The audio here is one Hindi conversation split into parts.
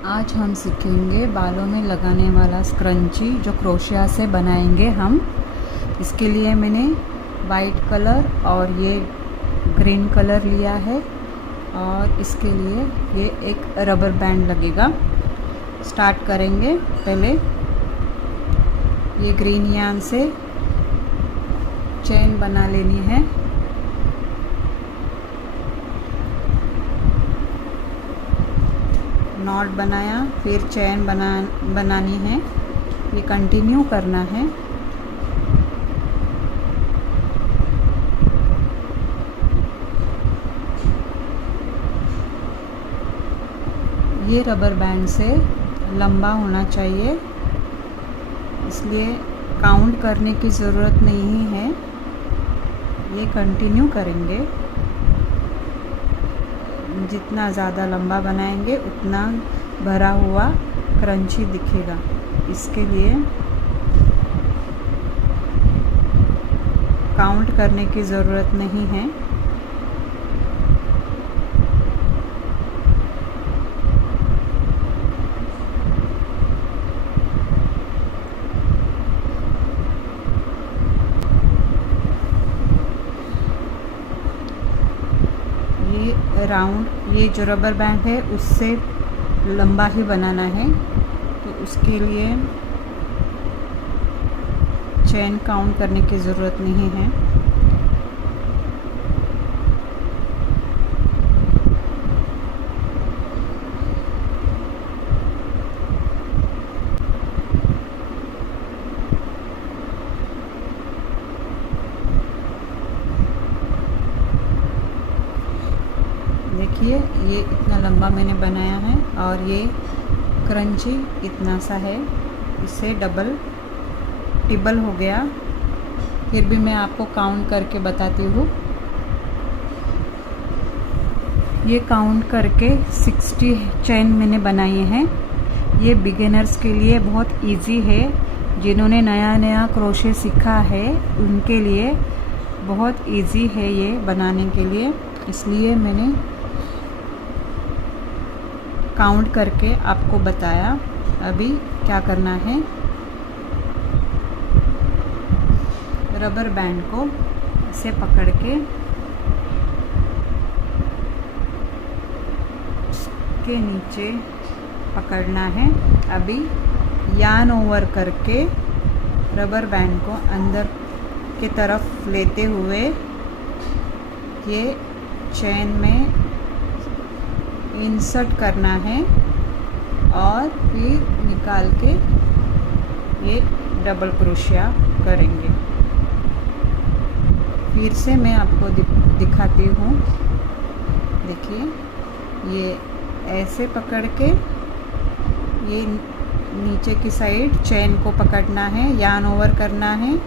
आज हम सीखेंगे बालों में लगाने वाला स्क्रंची जो क्रोशिया से बनाएंगे हम। इसके लिए मैंने वाइट कलर और ये ग्रीन कलर लिया है और इसके लिए ये एक रबर बैंड लगेगा। स्टार्ट करेंगे। पहले ये ग्रीन यार्न से चेन बना लेनी है। नॉट बनाया, फिर चेन बनानी है। ये कंटिन्यू करना है। ये रबर बैंड से लंबा होना चाहिए, इसलिए काउंट करने की ज़रूरत नहीं है। ये कंटिन्यू करेंगे। जितना ज़्यादा लंबा बनाएंगे उतना भरा हुआ क्रंची दिखेगा। इसके लिए काउंट करने की ज़रूरत नहीं है। राउंड ये जो रबर बैंड है उससे लंबा ही बनाना है, तो उसके लिए चेन काउंट करने की ज़रूरत नहीं है। देखिए ये इतना लंबा मैंने बनाया है और ये क्रंची इतना सा है। इससे डबल टिबल हो गया। फिर भी मैं आपको काउंट करके बताती हूँ। ये काउंट करके 60 चेन मैंने बनाई हैं। ये बिगिनर्स के लिए बहुत इजी है। जिन्होंने नया नया क्रोशे सीखा है उनके लिए बहुत इजी है ये बनाने के लिए, इसलिए मैंने काउंट करके आपको बताया। अभी क्या करना है, रबर बैंड को इसे पकड़ के उसके नीचे पकड़ना है। अभी यार्न ओवर करके रबर बैंड को अंदर की तरफ लेते हुए ये चेन में इंसर्ट करना है और फिर निकाल के ये डबल क्रोशिया करेंगे। फिर से मैं आपको दिखाती हूँ। देखिए ये ऐसे पकड़ के ये नीचे की साइड चेन को पकड़ना है, यार्न ओवर करना है।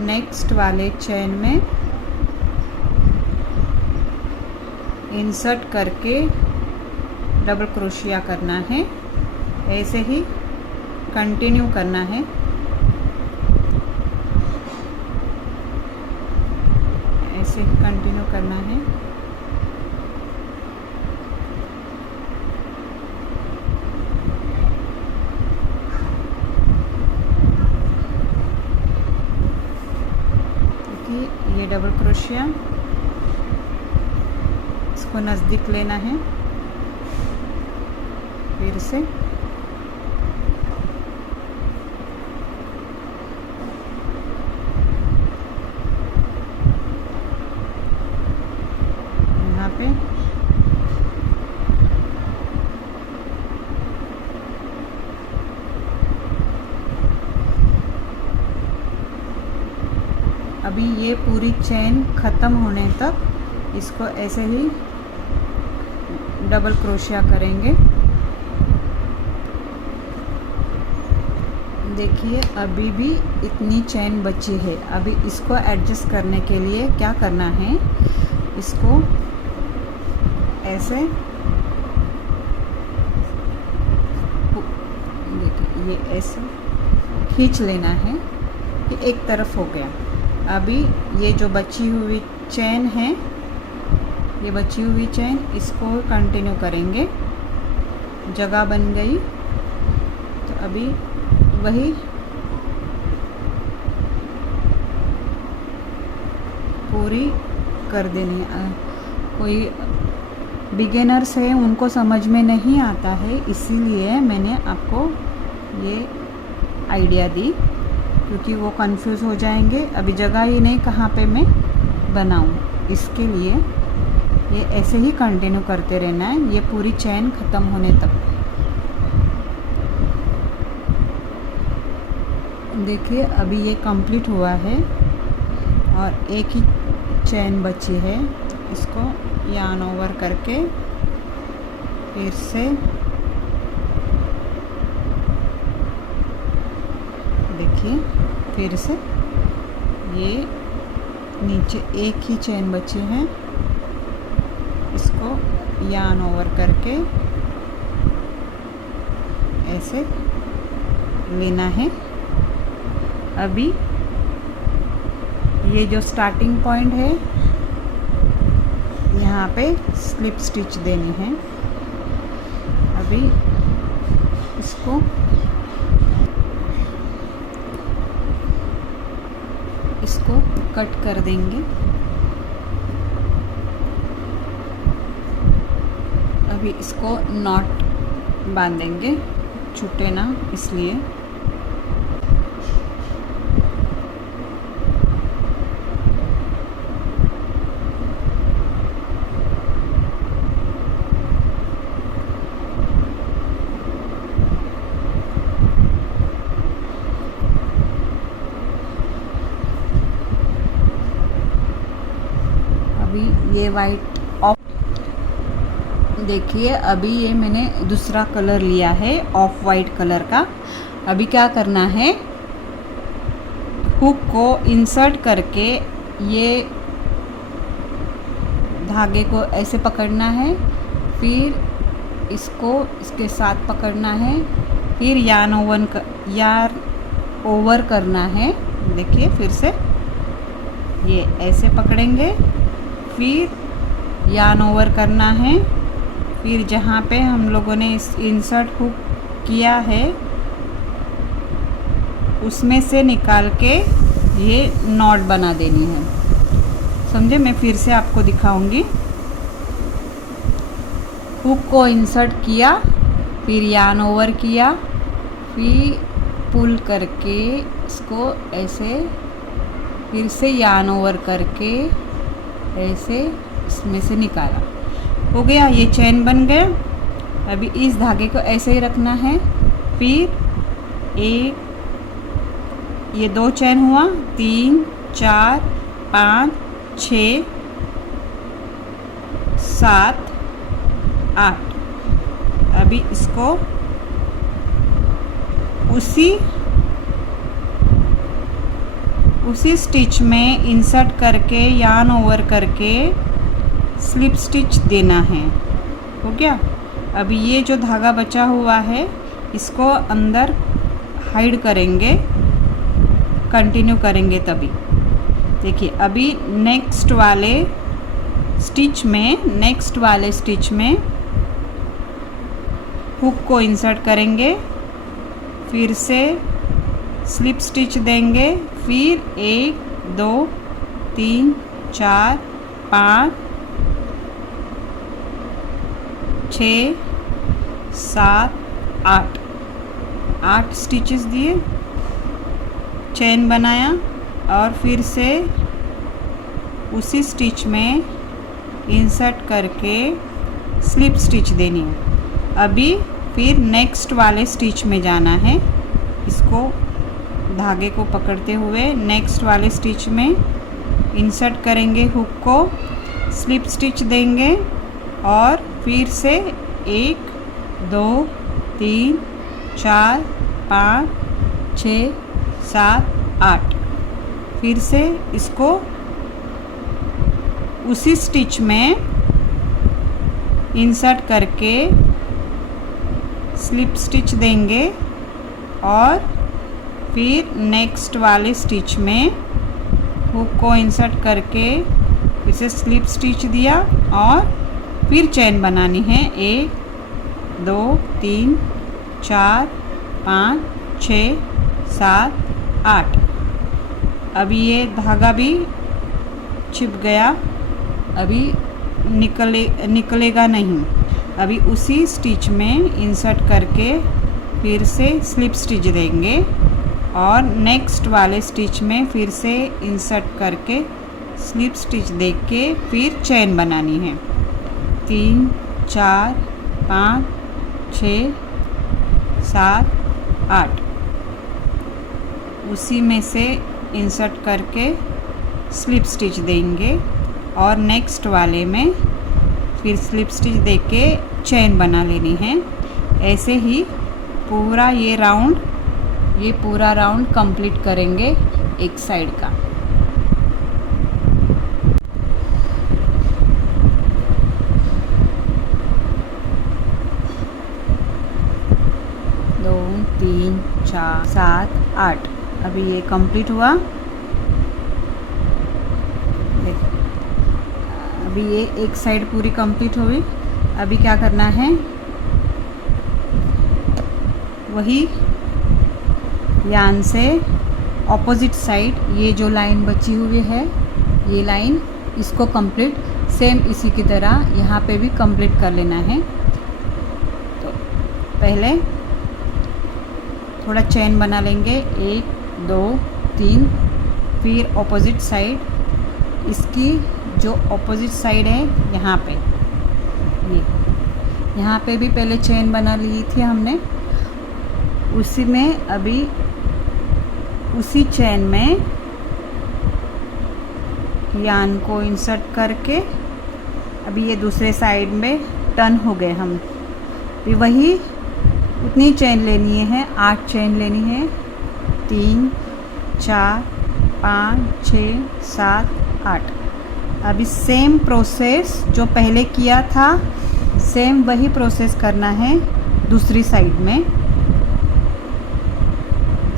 नेक्स्ट वाले चेन में इंसर्ट करके डबल क्रोशिया करना है। ऐसे ही कंटिन्यू करना है। ऐसे ही कंटिन्यू करना है। देखिए ये डबल क्रोशिया, इसको नज़दीक लेना है। फिर से यहाँ पे अभी ये पूरी चेन ख़त्म होने तक इसको ऐसे ही डबल क्रोशिया करेंगे। देखिए अभी भी इतनी चेन बची है। अभी इसको एडजस्ट करने के लिए क्या करना है, इसको ऐसे देखिए ये ऐसे खींच लेना है कि एक तरफ हो गया। अभी ये जो बची हुई चेन है, ये बची हुई चेन इसको कंटिन्यू करेंगे। जगह बन गई। तो अभी वही पूरी कर देनी है। कोई बिगिनर्स है उनको समझ में नहीं आता है, इसीलिए मैंने आपको ये आइडिया दी, क्योंकि वो कंफ्यूज हो जाएंगे। अभी जगह ही नहीं कहाँ पे मैं बनाऊँ, इसके लिए ये ऐसे ही कंटिन्यू करते रहना है, ये पूरी चेन ख़त्म होने तक। देखिए अभी ये कंप्लीट हुआ है और एक ही चेन बची है। इसको यार्न ओवर करके फिर से देखिए, फिर से ये नीचे एक ही चेन बची है, इसको यार्न ओवर करके ऐसे लेना है। अभी ये जो स्टार्टिंग पॉइंट है यहाँ पे स्लिप स्टिच देनी है। अभी इसको कट कर देंगे। अभी इसको नॉट बांधेंगे, छूटे ना, इसलिए ये वाइट ऑफ, देखिए अभी ये मैंने दूसरा कलर लिया है ऑफ वाइट कलर का। अभी क्या करना है, हुक को इंसर्ट करके ये धागे को ऐसे पकड़ना है, फिर इसको इसके साथ पकड़ना है, फिर यार्न ओवर करना है। देखिए फिर से ये ऐसे पकड़ेंगे, फिर यार्न ओवर करना है, फिर जहाँ पे हम लोगों ने इस इंसर्ट हुक किया है उसमें से निकाल के ये नॉट बना देनी है। समझे? मैं फिर से आपको दिखाऊंगी। हुक को इंसर्ट किया, फिर यार्न ओवर किया, फिर पुल करके इसको ऐसे, फिर से यार्न ओवर करके ऐसे इसमें से निकाला। हो गया, ये चेन बन गया। अभी इस धागे को ऐसे ही रखना है, फिर एक, ये 2 चेन हुआ, 3 4 5 6 7 8। अभी इसको उसी स्टिच में इंसर्ट करके यार्न ओवर करके स्लिप स्टिच देना है। हो गया। अभी ये जो धागा बचा हुआ है इसको अंदर हाइड करेंगे, कंटिन्यू करेंगे तभी। देखिए अभी नेक्स्ट वाले स्टिच में हुक को इंसर्ट करेंगे, फिर से स्लिप स्टिच देंगे, फिर 1 2 3 4 5 6 7 8 स्टिचेस दिए, चेन बनाया और फिर से उसी स्टिच में इंसर्ट करके स्लिप स्टिच देनी है। अभी फिर नेक्स्ट वाले स्टिच में जाना है, इसको धागे को पकड़ते हुए नेक्स्ट वाले स्टिच में इंसर्ट करेंगे हुक को, स्लिप स्टिच देंगे और फिर से 1 2 3 4 5 6 7 8 फिर से इसको उसी स्टिच में इंसर्ट करके स्लिप स्टिच देंगे और फिर नेक्स्ट वाले स्टिच में हुक को इंसर्ट करके इसे स्लिप स्टिच दिया और फिर चेन बनानी है 1 2 3 4 5 6 7 8। अभी ये धागा भी छिप गया, अभी निकलेगा नहीं। अभी उसी स्टिच में इंसर्ट करके फिर से स्लिप स्टिच देंगे और नेक्स्ट वाले स्टिच में फिर से इंसर्ट करके स्लिप स्टिच दे के फिर चेन बनानी है। 3 4 5 6 7 8। उसी में से इंसर्ट करके स्लिप स्टिच देंगे और नेक्स्ट वाले में फिर स्लिप स्टिच देके चेन बना लेनी है। ऐसे ही पूरा ये पूरा राउंड कंप्लीट करेंगे एक साइड का। दो 3 4 7 8। अभी ये कंप्लीट हुआ। अभी ये एक साइड पूरी कंप्लीट हो गई। अभी क्या करना है, वही यान से ऑपोजिट साइड ये जो लाइन बची हुई है, ये लाइन इसको कंप्लीट सेम इसी की तरह यहाँ पे भी कंप्लीट कर लेना है। तो पहले थोड़ा चेन बना लेंगे, 1 2 3। फिर ऑपोजिट साइड, इसकी जो ऑपोजिट साइड है यहाँ पे, ये यहाँ पे भी पहले चेन बना ली थी हमने। उसी में अभी उसी चेन में यान को इंसर्ट करके अभी ये दूसरे साइड में टर्न हो गए हम। भी वही उतनी चेन लेनी है, 8 चेन लेनी है। 3 4 5 6 7 8। अभी सेम प्रोसेस जो पहले किया था, सेम वही प्रोसेस करना है दूसरी साइड में।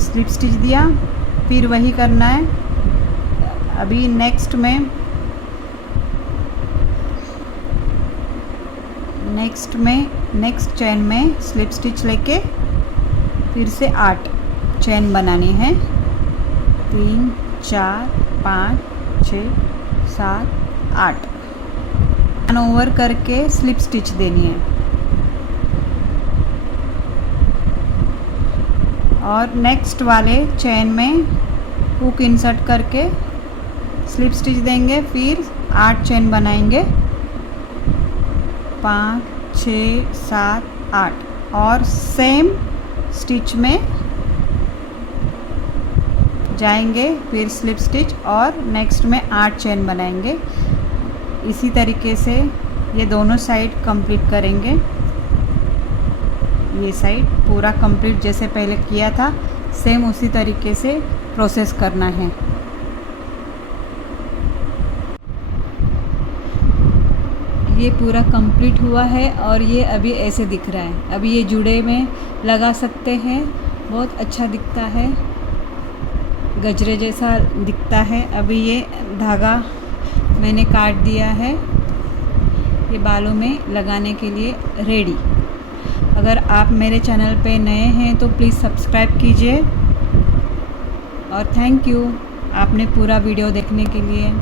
स्लिप स्टिच दिया, फिर वही करना है। अभी नेक्स्ट चेन में स्लिप स्टिच लेके फिर से 8 चेन बनानी है। 3 4 5 6 7 8। टर्न ओवर करके स्लिप स्टिच देनी है और नेक्स्ट वाले चेन में हुक इंसर्ट करके स्लिप स्टिच देंगे। फिर 8 चेन बनाएंगे, 5 6 7 8। और सेम स्टिच में जाएंगे, फिर स्लिप स्टिच और नेक्स्ट में 8 चेन बनाएंगे। इसी तरीके से ये दोनों साइड कंप्लीट करेंगे। ये साइड पूरा कंप्लीट जैसे पहले किया था, सेम उसी तरीके से प्रोसेस करना है। ये पूरा कंप्लीट हुआ है और ये अभी ऐसे दिख रहा है। अभी ये जुड़े में लगा सकते हैं, बहुत अच्छा दिखता है, गजरे जैसा दिखता है। अभी ये धागा मैंने काट दिया है, ये बालों में लगाने के लिए रेडी। अगर आप मेरे चैनल पे नए हैं तो प्लीज़ सब्सक्राइब कीजिए और थैंक यू आपने पूरा वीडियो देखने के लिए।